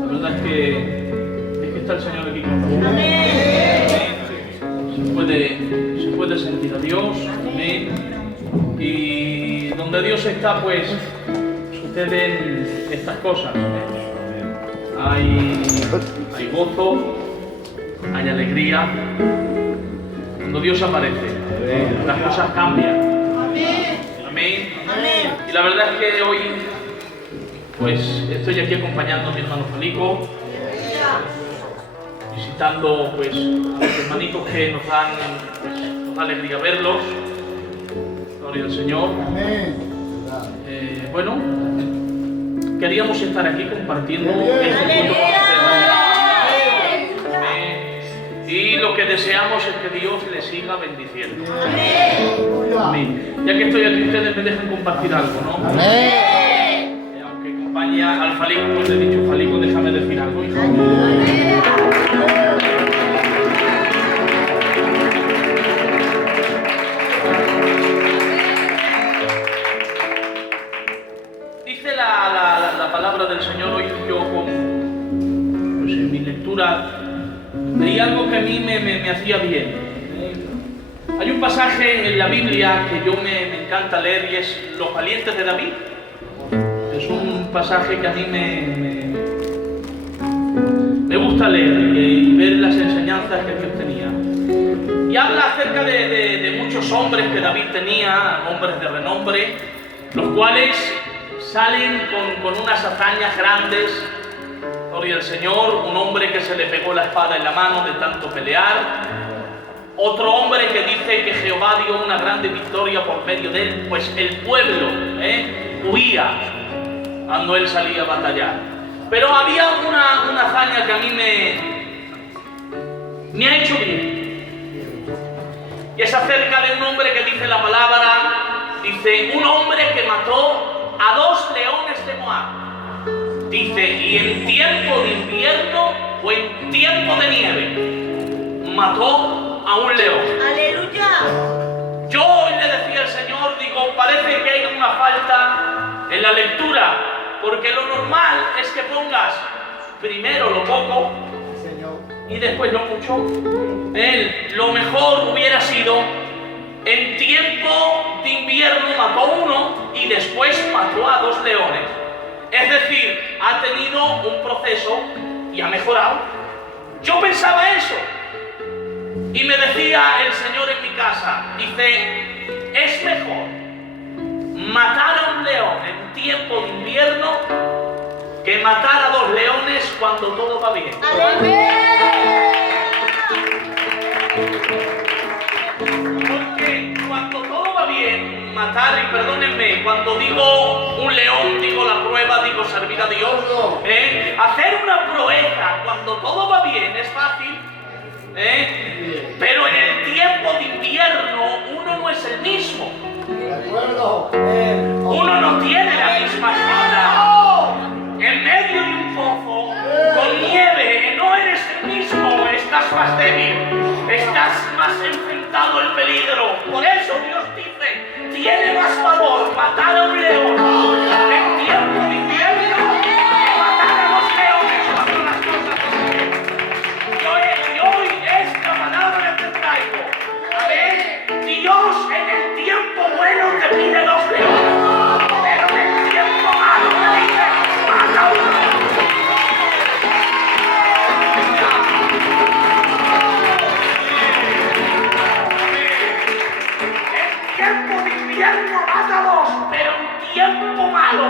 La verdad es que está el Señor aquí con nosotros. Se puede sentir a Dios. Amén. Y donde Dios está, pues suceden estas cosas. Hay gozo, hay alegría. Cuando Dios aparece, las cosas cambian. Amén. Y la verdad es que hoy, pues estoy aquí acompañando a mi hermano Falico, visitando pues a los hermanitos que nos dan nos da alegría verlos. Gloria al Señor. Bueno, queríamos estar aquí compartiendo este culto con ustedes. Y lo que deseamos es que Dios les siga bendiciendo. Amén. Ya que estoy aquí, ustedes me dejan compartir algo, ¿no? Aunque acompaña al Falico, pues le he dicho, Falico, déjame decir algo, hijo. Dice la palabra del Señor hoy. Yo pues en mi lectura leí algo que a mí me hacía bien. Hay un pasaje en la Biblia que yo me encanta leer y es Los valientes de David. Es un pasaje que a mí me gusta leer y ver las enseñanzas que Dios tenía. Y habla acerca de muchos hombres que David tenía, hombres de renombre, los cuales salen con unas hazañas grandes. Gloria al Señor. Un hombre que se le pegó la espada en la mano de tanto pelear. Otro hombre que dice que Jehová dio una grande victoria por medio de él, pues el pueblo huía cuando él salía a batallar. Pero había una hazaña que a mí me ha hecho bien. Y es acerca de un hombre que dice la palabra, dice, un hombre que mató a 2 leones de Moab. Dice, y en tiempo de invierno o en tiempo de nieve, mató a un león. ¡Aleluya! Yo hoy le decía al Señor, digo, parece que hay una falta en la lectura, porque lo normal es que pongas primero lo poco y después lo mucho. Lo mejor hubiera sido, en tiempo de invierno mató a 1 y después mató a 2 leones. Es decir, ha tenido un proceso y ha mejorado. Yo pensaba eso. Y me decía el Señor en mi casa, dice, es mejor matar a un león en tiempo de invierno que matar a 2 leones cuando todo va bien. Porque cuando todo va bien, matar, y perdónenme, cuando digo un león, digo la prueba, digo servir a Dios, hacer una proeza cuando todo va bien es fácil. Pero en el tiempo de invierno uno no es el mismo. Uno no tiene la misma espada. En medio de un pozo con nieve no eres el mismo, estás más débil, estás más enfrentado al peligro. Por eso Dios dice, tiene más valor matar a un león en tiempo de invierno que matar a 2 leones cuando las cosas van bien. Y hoy esta palabra te traigo. Amén. Dios en el tiempo bueno te pide 2 leones, pero en el tiempo malo te dice, mata uno. En tiempo de invierno mata 2, pero en tiempo malo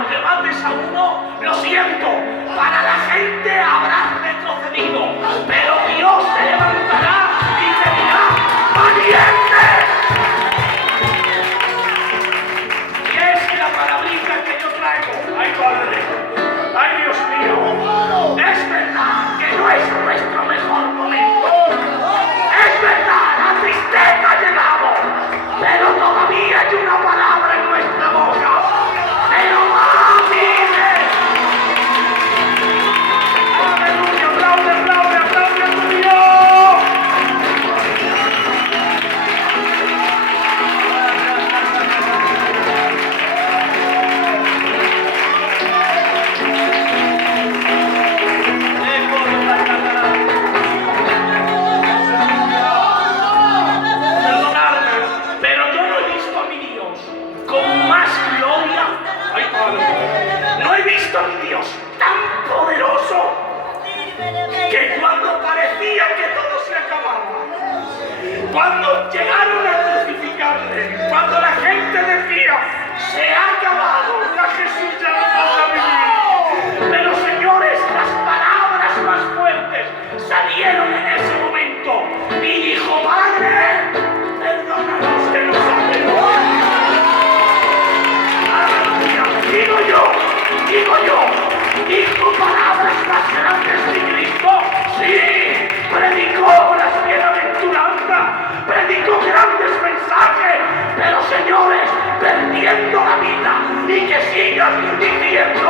y que sigas diciendo: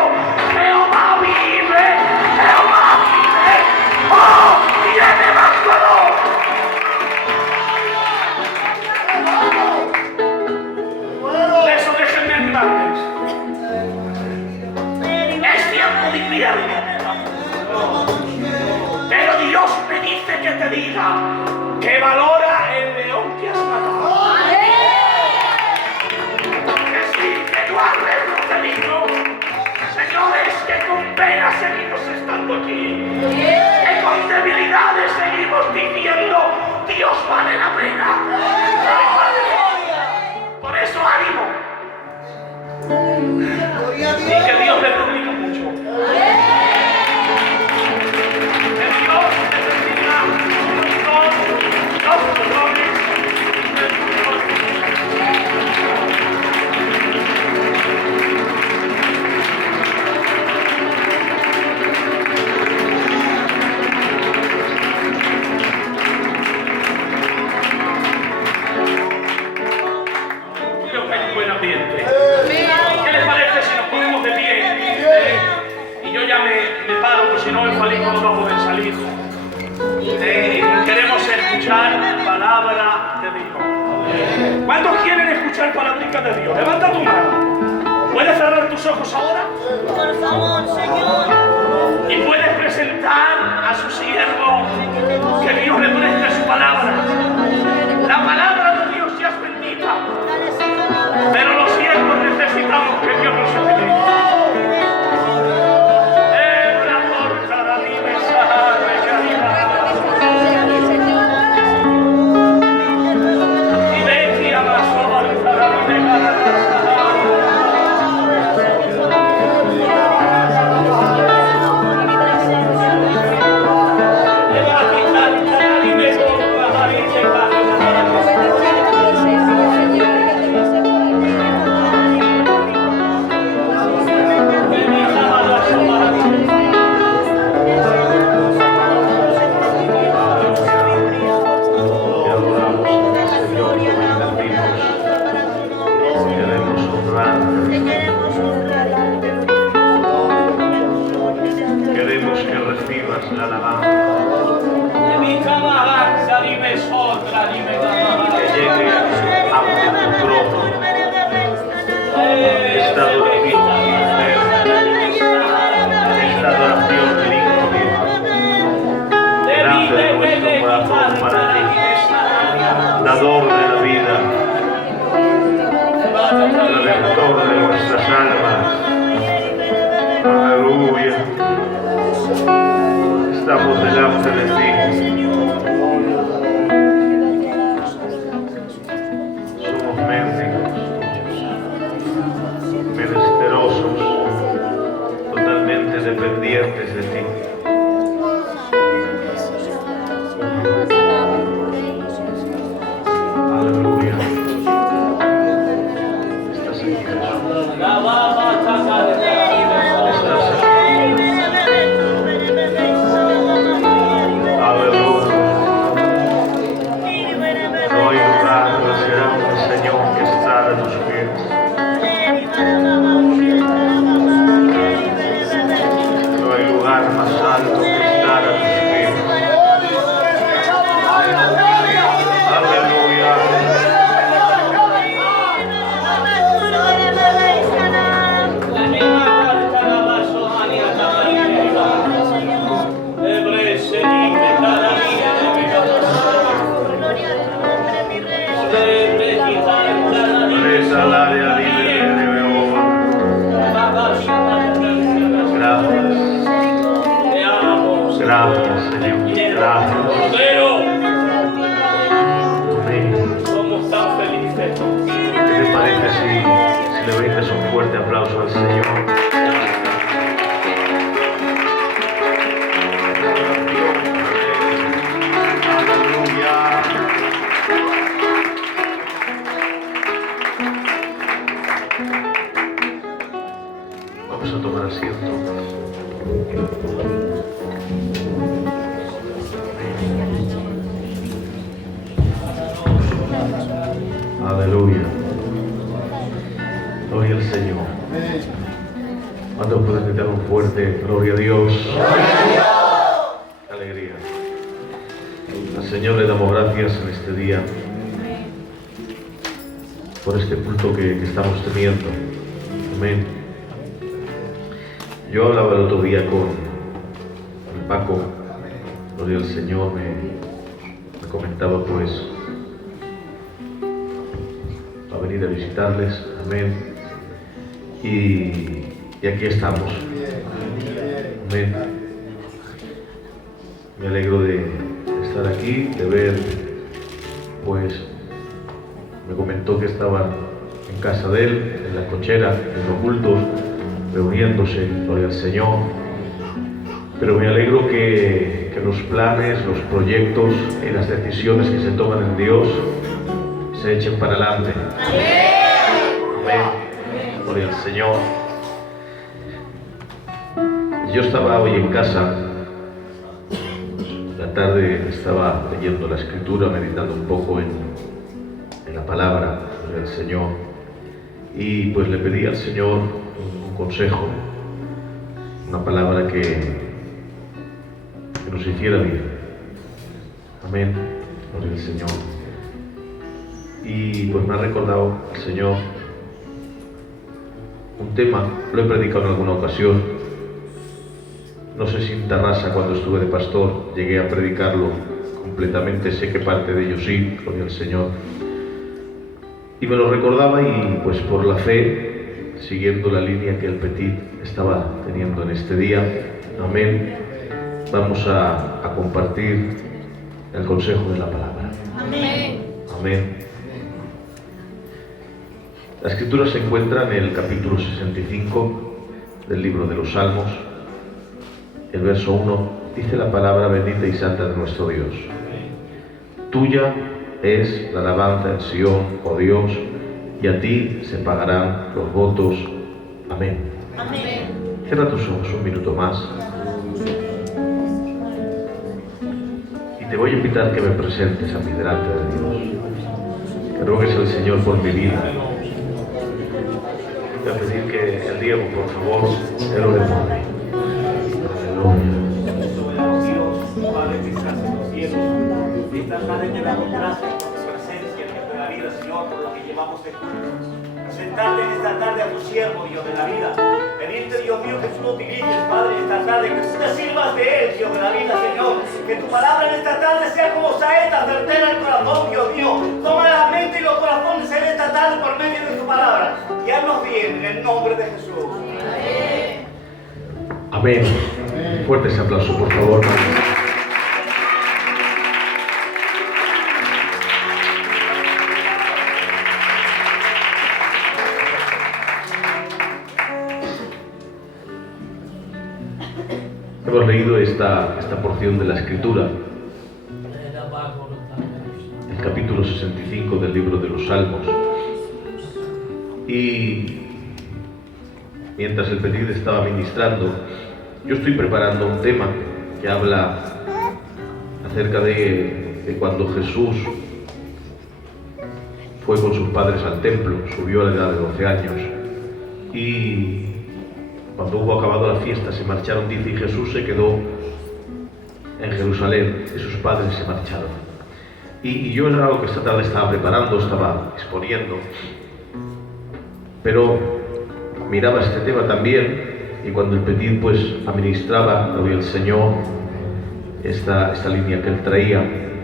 Jehová vive, Jehová vive. ¡Oh! Tiene más valor. Eso déjenme animarles. Es tiempo de invierno. Pero Dios me dice que te diga que valora el león que has matado. Que sí, que no haces lo que digo. Señores, que con pena seguimos estando aquí. Que con debilidades seguimos diciendo: Dios vale la pena. Por eso ánimo. Y que Dios le bendiga mucho. Creo que hay un buen ambiente. ¿Qué les parece si nos ponemos de pie? Y yo ya me paro, porque si no el Falico no va a poder salir. Queremos escuchar palabra de Dios. ¿Cuántos quieren escuchar palabras de Dios? Levanta tu mano. ¿Puedes cerrar tus ojos ahora? Por favor, Señor. Y puedes presentar a su siervo, que Dios le preste su palabra. La palabra de Dios ya es bendita, pero los siervos necesitamos que Dios nos utilice. Queremos que recibas la alabanza, que llegue ante tu trono esta adoración digna de Dios. Nace de nuestro corazón para ti, dador de la vida, redentor de nuestras almas. Aleluya. Estamos delante de ti. Somos mendigos, menesterosos, totalmente dependientes de ti. Aleluya. Estás aquí, Jesús. Gracias, Señor. Gracias. Amén. Somos tan felices. ¿Qué te parece si le brindas un fuerte aplauso al Señor? Aleluya. Vamos a tomar asiento. Aleluya. Gloria al Señor. fuerte, gloria a Dios. Qué alegría. Al Señor le damos gracias en este día por este culto que estamos teniendo. Amén. Yo hablaba el otro día con Paco, gloria al Señor, me comentaba pues a venir a visitarles, amén, y aquí estamos, amén. Me alegro de estar aquí, de ver, pues me comentó que estaban en casa de él, en la cochera, en los cultos, reuniéndose, gloria al Señor. Pero me alegro que los planes, los proyectos y las decisiones que se toman en Dios se echen para adelante. Amén. Gloria al Señor. Yo estaba hoy en casa, la tarde estaba leyendo la Escritura, meditando un poco en la palabra del Señor, y pues le pedí al Señor un consejo, una palabra que nos hiciera bien. Amén. Gloria al Señor. Y pues me ha recordado el Señor un tema, lo he predicado en alguna ocasión, no sé si en Tarrasa cuando estuve de pastor llegué a predicarlo completamente, sé que parte de ello sí, gloria al Señor, y me lo recordaba, y pues por la fe, siguiendo la línea que el Petit estaba teniendo en este día, amén, vamos a compartir el consejo de la palabra. Amén. Amén. La Escritura se encuentra en el capítulo 65 del libro de los Salmos. El verso 1 dice la palabra bendita y santa de nuestro Dios. Tuya es la alabanza en Sión, oh Dios, y a ti se pagarán los votos. Amén. Amén. Cierra tus ojos un minuto más. Y te voy a invitar que me presentes a mí delante de Dios. Que ruegues al Señor por mi vida. Voy a pedir que el Diego, por favor, Él ore por mí. Aleluya. Padre que estás en los cielos, esta tarde te damos gracias por tu presencia en la vida, Señor, por lo que llevamos de culto. Presentarte en esta tarde a tu siervo, Dios de la vida. Pedirte, Dios mío, que tú lo utilices, Padre, en esta tarde, que tú te sirvas de él, Dios de la vida, Señor. Que tu palabra en esta tarde sea como saeta, certera el corazón, Dios mío. Toma la mente y los corazones en esta tarde por medio de tu palabra. Y haznos bien, en el nombre de Jesús. Amén. Fuerte ese aplauso, por favor. Hemos leído esta porción de la Escritura, el capítulo 65 del libro de los Salmos, y mientras el Petit estaba ministrando, yo estoy preparando un tema que habla acerca de cuando Jesús fue con sus padres al templo, subió a la edad de 12 años, y cuando hubo acabado la fiesta se marcharon, dice, y Jesús se quedó en Jerusalén, y sus padres se marcharon. Y yo era algo que esta tarde estaba preparando, estaba exponiendo, pero miraba este tema también, y cuando el Petit pues administraba, gloria al Señor, esta línea que él traía,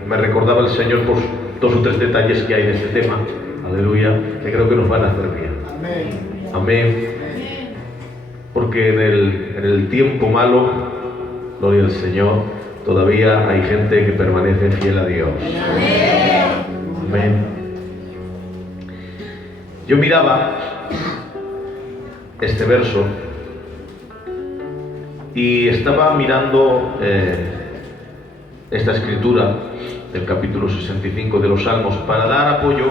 me recordaba el Señor por 2 o 3 detalles que hay en este tema, aleluya, que creo que nos van a hacer bien. Amén. Amén. Porque en el tiempo malo, gloria al Señor, todavía hay gente que permanece fiel a Dios. Amén. Yo miraba este verso y estaba mirando esta escritura del capítulo 65 de los Salmos para dar apoyo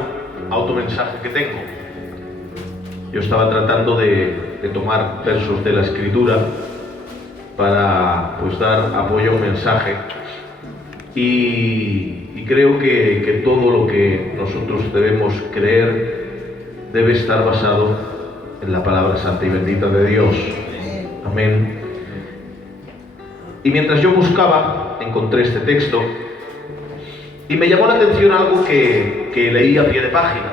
a otro mensaje que tengo. Yo estaba tratando de tomar versos de la Escritura para pues dar apoyo a un mensaje, y creo que todo lo que nosotros debemos creer debe estar basado en la palabra santa y bendita de Dios. Amén. Y mientras yo buscaba, encontré este texto y me llamó la atención algo que leí a pie de página.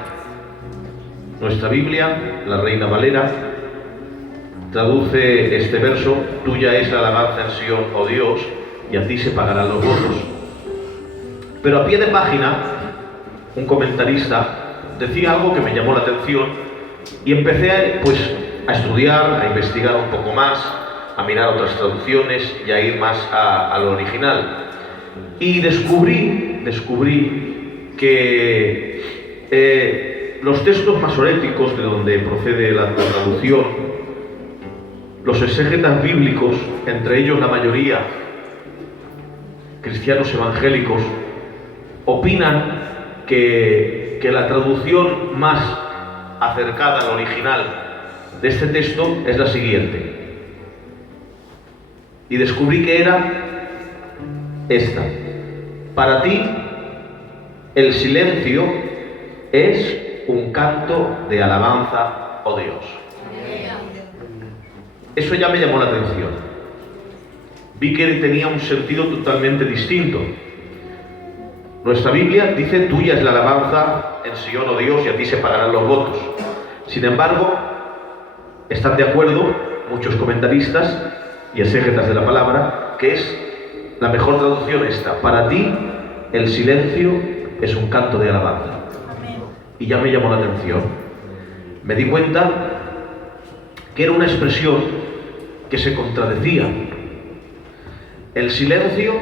Nuestra Biblia, la Reina Valera, traduce este verso: tuya es la alabanza en Sion, oh Dios, y a ti se pagarán los votos. Pero a pie de página, un comentarista decía algo que me llamó la atención y empecé a estudiar, a investigar un poco más, a mirar otras traducciones y a ir más a lo original. Y descubrí que los textos masoréticos, de donde procede la traducción, los exégetas bíblicos, entre ellos la mayoría cristianos evangélicos, opinan que la traducción más acercada al original de este texto es la siguiente. Y descubrí que era esta: para ti el silencio es un canto de alabanza, oh Dios. Eso ya me llamó la atención. Vi que tenía un sentido totalmente distinto. Nuestra Biblia dice: tuya es la alabanza en Sion, oh Dios, y a ti se pagarán los votos. Sin embargo, están de acuerdo muchos comentaristas y exégetas de la palabra que es la mejor traducción esta: para ti el silencio es un canto de alabanza. Y ya me llamó la atención. Me di cuenta que era una expresión que se contradecía. El silencio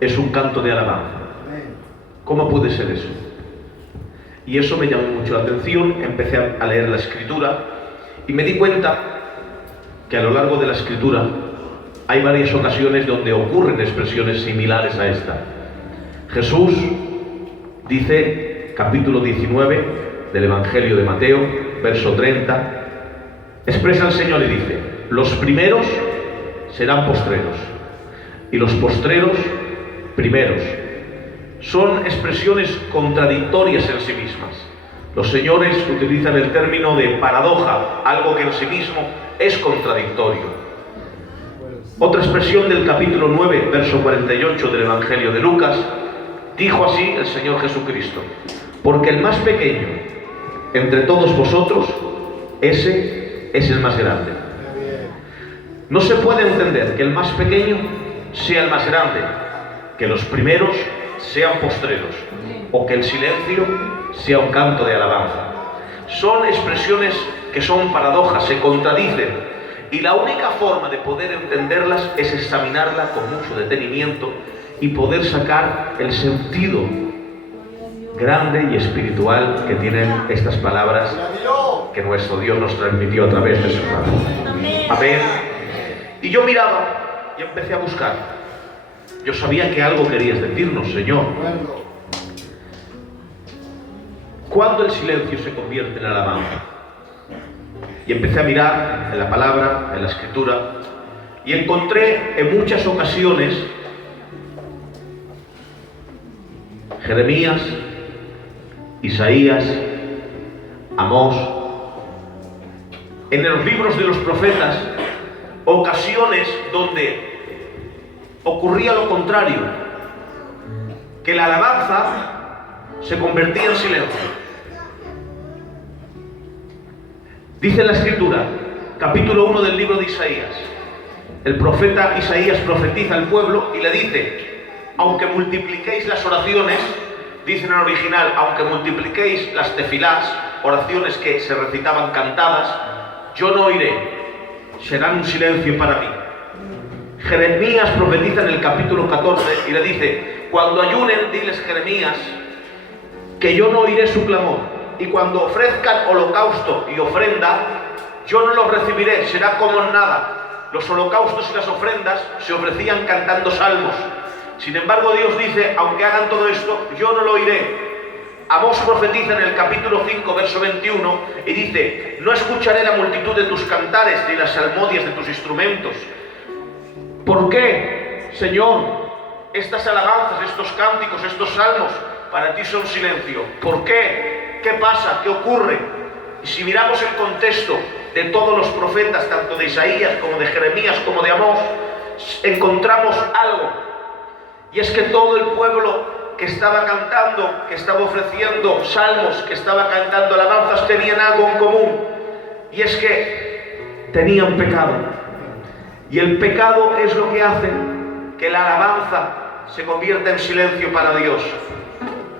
es un canto de alabanza. ¿Cómo puede ser eso? Y eso me llamó mucho la atención. Empecé a leer la Escritura y me di cuenta que a lo largo de la Escritura hay varias ocasiones donde ocurren expresiones similares a esta. Jesús dice, capítulo 19 del Evangelio de Mateo, verso 30, expresa el Señor y dice: los primeros serán postreros y los postreros primeros. Son expresiones contradictorias en sí mismas. Los señores utilizan el término de paradoja, algo que en sí mismo es contradictorio. Otra expresión del capítulo 9, verso 48 del Evangelio de Lucas, dijo así el Señor Jesucristo: porque el más pequeño entre todos vosotros, ese es el más grande. No se puede entender que el más pequeño sea el más grande, que los primeros sean postreros, o que el silencio sea un canto de alabanza. Son expresiones que son paradojas, se contradicen, y la única forma de poder entenderlas es examinarla con mucho detenimiento y poder sacar el sentido grande y espiritual que tienen estas palabras que nuestro Dios nos transmitió a través de su palabra. Amén. Y yo miraba y empecé a buscar. Yo sabía que algo querías decirnos, Señor. ¿Cuándo el silencio se convierte en alabanza? Y empecé a mirar en la palabra, en la Escritura, y encontré en muchas ocasiones Jeremías, Isaías, Amós, en los libros de los profetas, ocasiones donde ocurría lo contrario, que la alabanza se convertía en silencio. Dice la Escritura, capítulo 1 del libro de Isaías, el profeta Isaías profetiza al pueblo y le dice: aunque multipliquéis las oraciones, dice en el original, aunque multipliquéis las tefilás, oraciones que se recitaban cantadas, yo no oiré, serán un silencio para mí. Jeremías profetiza en el capítulo 14 y le dice: cuando ayunen, diles, Jeremías, que yo no oiré su clamor, y cuando ofrezcan holocausto y ofrenda, yo no los recibiré, será como en nada. Los holocaustos y las ofrendas se ofrecían cantando salmos. Sin embargo, Dios dice: aunque hagan todo esto, yo no lo oiré. Amós profetiza en el capítulo 5, verso 21, y dice: no escucharé la multitud de tus cantares ni las salmodias de tus instrumentos. ¿Por qué, Señor, estas alabanzas, estos cánticos, estos salmos para ti son silencio? ¿Por qué? ¿Qué pasa? ¿Qué ocurre? Y si miramos el contexto de todos los profetas, tanto de Isaías como de Jeremías como de Amós, encontramos algo. Y es que todo el pueblo que estaba cantando, que estaba ofreciendo salmos, que estaba cantando alabanzas, tenían algo en común. Y es que tenían pecado. Y el pecado es lo que hace que la alabanza se convierta en silencio para Dios.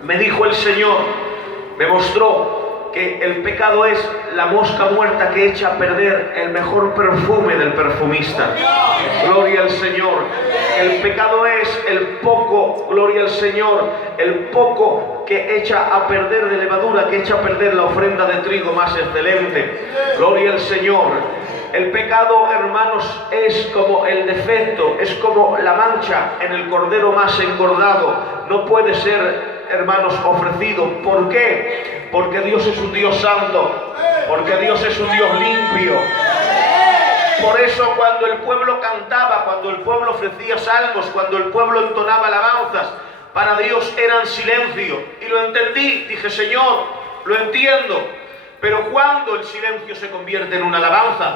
Me dijo el Señor, me mostró que el pecado es la mosca muerta que echa a perder el mejor perfume del perfumista. Gloria al Señor. El pecado es el poco, gloria al Señor, el poco que echa a perder de levadura, que echa a perder la ofrenda de trigo más excelente. Gloria al Señor. El pecado, hermanos, es como el defecto, es como la mancha en el cordero más engordado. No puede ser, hermanos, ofrecido. ¿Por qué? Porque Dios es un Dios santo, porque Dios es un Dios limpio. Por eso cuando el pueblo cantaba, cuando el pueblo ofrecía salmos, cuando el pueblo entonaba alabanzas, para Dios eran silencio. Y lo entendí, dije, Señor, lo entiendo, pero ¿cuándo el silencio se convierte en una alabanza?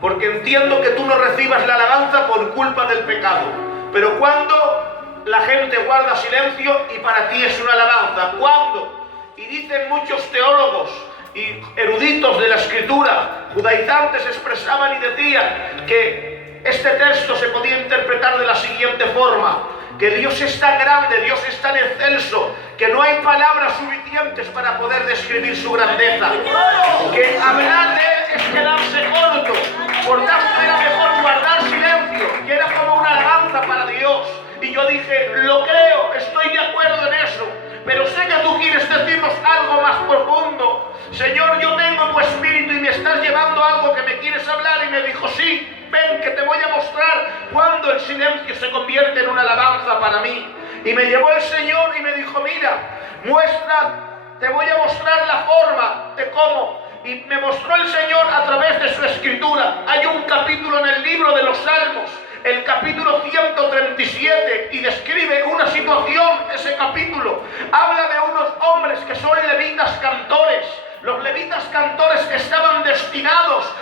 Porque entiendo que tú no recibas la alabanza por culpa del pecado, pero cuando la gente guarda silencio y para ti es una alabanza, ¿cuándo? Y dicen muchos teólogos y eruditos de la Escritura, judaizantes, expresaban y decían que este texto se podía interpretar de la siguiente forma: que Dios es tan grande, Dios es tan excelso, que no hay palabras suficientes para poder describir su grandeza, que hablar de Él es quedarse corto. Por tanto era mejor guardar silencio, y era como una alabanza para Dios. Y yo dije, lo creo, estoy de acuerdo en eso, pero sé que tú quieres decirnos algo más profundo. Señor, yo tengo tu espíritu y me estás llevando a algo que me quieres hablar. Y me dijo, sí, ven que te voy a mostrar cuando el silencio se convierte en una alabanza para mí. Y me llevó el Señor y me dijo, mira, te voy a mostrar la forma de cómo. Y me mostró el Señor a través de su Escritura. Hay un capítulo en el libro de los Salmos, el capítulo 137, y describe una situación. Ese capítulo habla de unos hombres que son levitas cantores. Los levitas cantores estaban destinados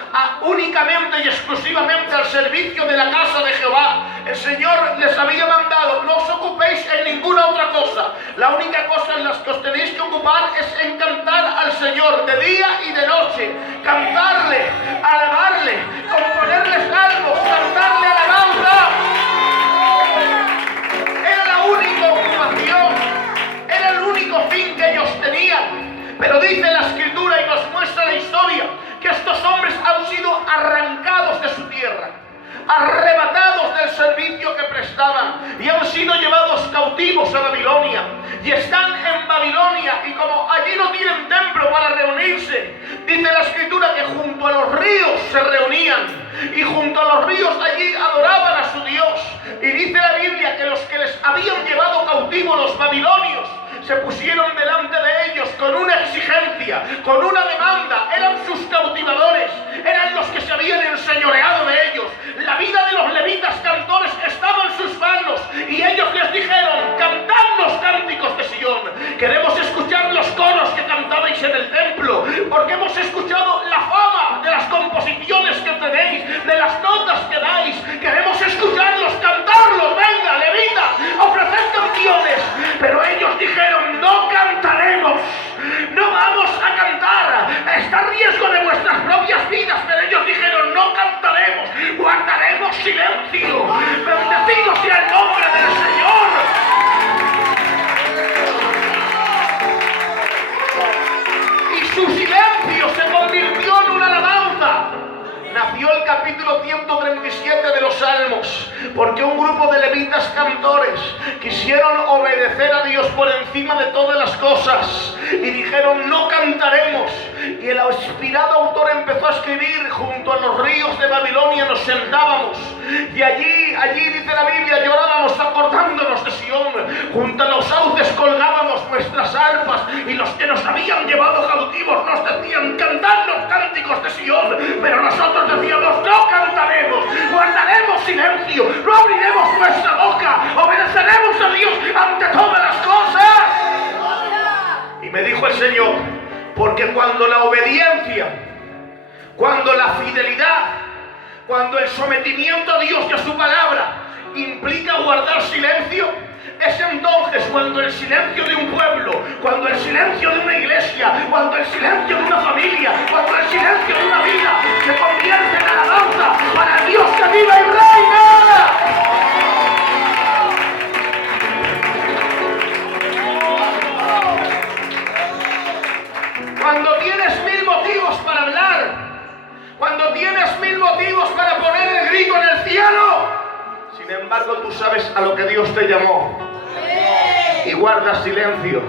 únicamente y exclusivamente al servicio de la casa de Jehová. El Señor les había mandado, no os ocupéis en ninguna otra cosa. La única cosa en la que os tenéis que ocupar es en cantar al Señor de día y de noche. Cantarle, alabarle, componerle salmos, cantarle alabanza. Era la única ocupación, era el único fin que ellos tenían. Pero dice la Escritura y nos muestra la historia que estos hombres han sido arrancados de su tierra, arrebatados del servicio que prestaban y han sido llevados cautivos a Babilonia. Y están en Babilonia, y como allí no tienen templo para reunirse, dice la Escritura que junto a los ríos se reunían, y junto a los ríos allí adoraban a su Dios. Y dice la Biblia que los que les habían llevado cautivos los babilonios se pusieron delante de ellos con una exigencia, con una demanda. Eran sus cautivadores, eran los que se habían enseñoreado de ellos. La vida de los levitas cantores estaba en sus manos, y ellos les dijeron, cantadnos cánticos de Sion. Queremos escuchar los coros que cantabais en el templo, porque hemos escuchado la fama de las composiciones que tenéis, de las notas que dais. Queremos escucharlos, cantarlos. Venga, levita, ofreced canciones. Pero ellos dijeron, no cantaremos, no vamos a cantar, está a riesgo de vuestras propias vidas. Pero ellos dijeron, no cantaremos, guardaremos silencio. Bendecido sea el nombre del Señor. Y su silencio se convirtió en una alabanza. Nació el capítulo 137 de los Salmos, porque un grupo de levitas cantores quisieron obedecer a Dios por encima de todas las cosas y dijeron, no cantaremos. Y el inspirado autor empezó a escribir, junto a los ríos de Babilonia nos sentábamos, y allí dice la Biblia, llorábamos acordándonos de Sion. Junto a los sauces colgábamos nuestras arpas, y los que nos habían llevado cautivos nos decían, cantadnos cánticos de Sion. Pero nosotros decíamos, no cantaremos, guardaremos silencio, no abriremos nuestra boca, obedeceremos a Dios ante todas las cosas. Y me dijo el Señor, porque cuando la obediencia, cuando la fidelidad, cuando el sometimiento a Dios y a su palabra cuando el silencio de un pueblo, cuando el silencio de una iglesia, cuando el silencio de una familia, cuando el silencio de una vida se convierte en alabanza para el Dios que vive y reina. Cuando tienes 1000 motivos para hablar, cuando tienes 1000 motivos para poner el grito en el cielo, sin embargo tú sabes a lo que Dios te llamó y guardas silencio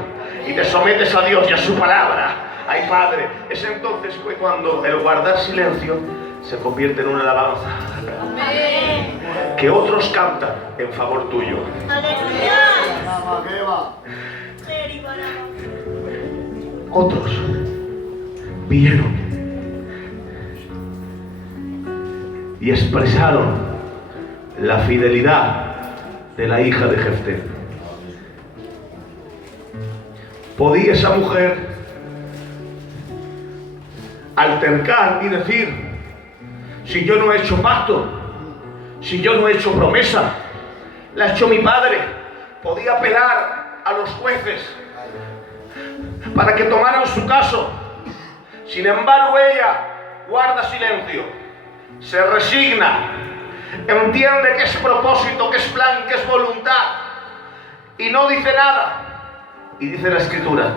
y te sometes a Dios y a su palabra. Ay, Padre, es entonces cuando el guardar silencio se convierte en una alabanza que otros cantan en favor tuyo. Otros vieron y expresaron la fidelidad de la hija de Jefté. ¿Podía esa mujer altercar y decir: si yo no he hecho pacto, si yo no he hecho promesa, la ha hecho mi padre? Podía apelar a los jueces para que tomaran su caso. Sin embargo, ella guarda silencio, se resigna, entiende que es propósito, que es plan, que es voluntad, y no dice nada. Y dice la Escritura: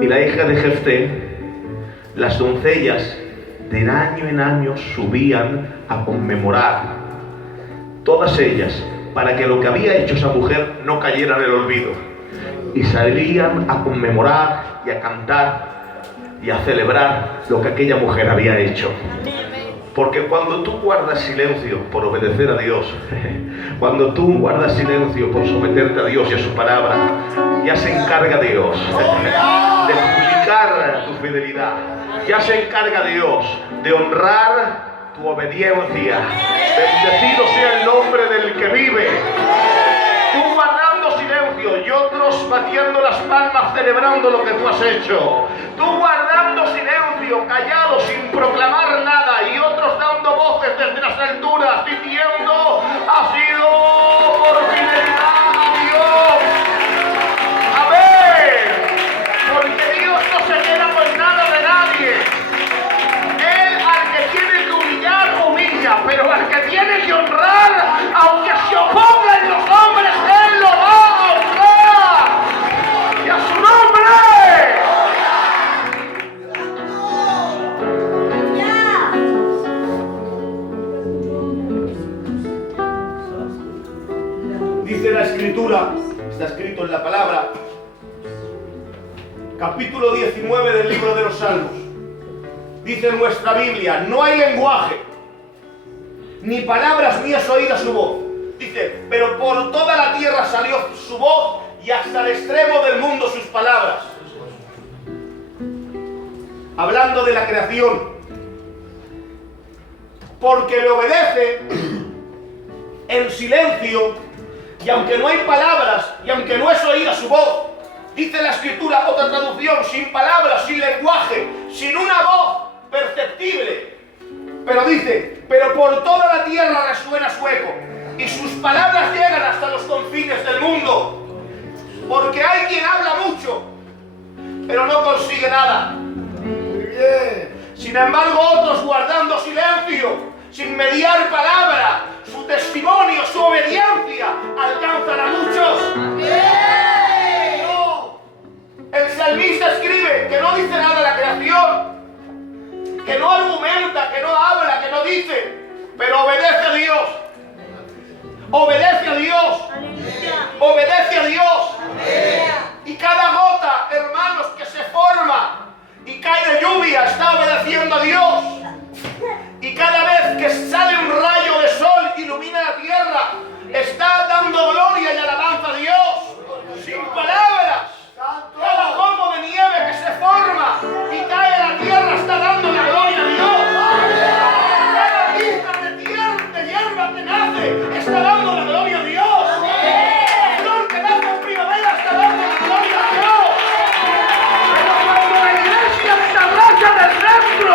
y la hija de Jefté, las doncellas de año en año subían a conmemorar, todas ellas, para que lo que había hecho esa mujer no cayera en el olvido, y salían a conmemorar y a cantar y a celebrar lo que aquella mujer había hecho. Porque cuando tú guardas silencio por obedecer a Dios, cuando tú guardas silencio por someterte a Dios y a su palabra, ya se encarga Dios de publicar tu fidelidad. Ya se encarga Dios de honrar tu obediencia. Bendecido sea el nombre del que vive. Tú guardando silencio y otros batiendo las palmas celebrando lo que tú has hecho. Tú guardando silencio, callado, sin proclamar nada, y otros dando voces desde las alturas diciendo: ha sido por fidelidad a Dios. Amén. Porque Dios no se queda con nada de nadie. Él al que tiene que humillar, humilla, pero al que tiene que honrar, aunque se opongan los hombres, Él lo va a honrar. ¡Y a su nombre! Dice la Escritura, está escrito en la palabra, capítulo 19 del libro de los Salmos. Dice en nuestra Biblia: no hay lenguaje, ni palabras mías oídas su voz. Dice: pero por toda la tierra salió su voz, y hasta el extremo del mundo sus palabras. Hablando de la creación. Porque le obedece en silencio, y aunque no hay palabras, y aunque no es oída su voz. Dice la Escritura, otra traducción: sin palabras, sin lenguaje, sin una voz perceptible. Pero dice: pero por toda la tierra resuena su eco, y sus palabras llegan hasta los confines del mundo. Porque hay quien habla mucho, pero no consigue nada. Muy bien. Sin embargo, otros guardando silencio, sin mediar palabra, su testimonio, su obediencia, alcanzan a muchos. Amén. No. El salmista escribe que no dice nada de la creación, que no argumenta, que no habla, que no dice, pero obedece a Dios. Obedece a Dios. Obedece a Dios. Y cada gota, hermanos, que se forma y cae de lluvia está obedeciendo a Dios. Y cada vez que sale un rayo de sol que ilumina la tierra, está dando gloria y alabanza a Dios. Sin palabras. Cada copo de nieve que se forma y cae a la tierra está dando la gloria a Dios. Cada pizca de hierba que nace está dando la gloria a Dios. La flor que nace en primavera está dando la gloria a Dios. Pero cuando la iglesia se arranca del centro,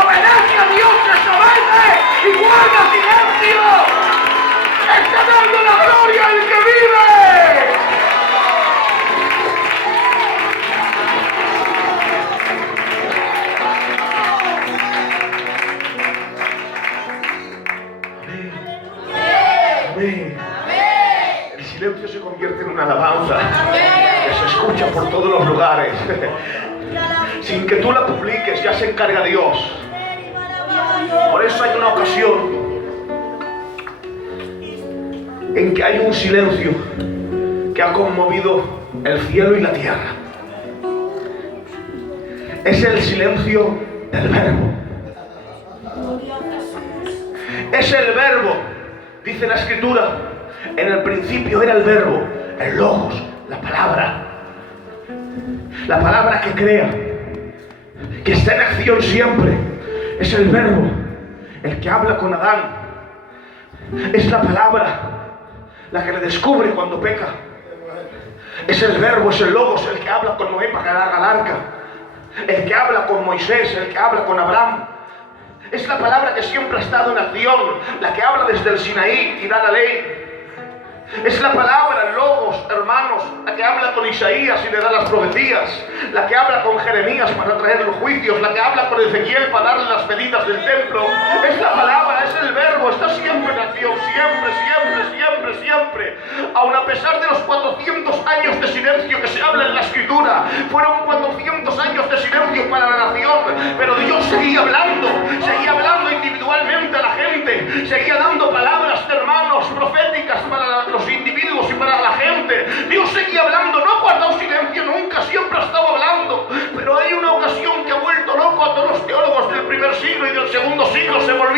obedece a Dios, se somete y guarda silencio, está dando la gloria al que vive. silencio se convierte en una alabanza que se escucha por todos los lugares. Sin que tú la publiques, ya se encarga Dios. Por eso hay una ocasión en que hay un silencio que ha conmovido el cielo y la tierra. Es el silencio del Verbo. Es el Verbo, dice la Escritura. En el principio era el Verbo, el Logos, la palabra que crea, que está en acción siempre. Es el Verbo, el que habla con Adán. Es la palabra la que le descubre cuando peca. Es el Verbo, es el Logos, el que habla con Noé para que haga el arca, el que habla con Moisés, el que habla con Abraham. Es la palabra que siempre ha estado en acción, la que habla desde el Sinaí y da la ley. Es la palabra, el Logos, hermanos, la que habla con Isaías y le da las profecías, la que habla con Jeremías para traer los juicios, la que habla con Ezequiel para darle las medidas del templo. Es la palabra, es el Verbo, está siempre en acción, siempre, siempre, siempre, siempre. Aun a pesar de los 400 años de silencio que se habla en la Escritura, fueron 400 años de silencio para la nación, pero Dios seguía hablando individualmente a la gente, seguía dando palabras, hermanos, proféticas para la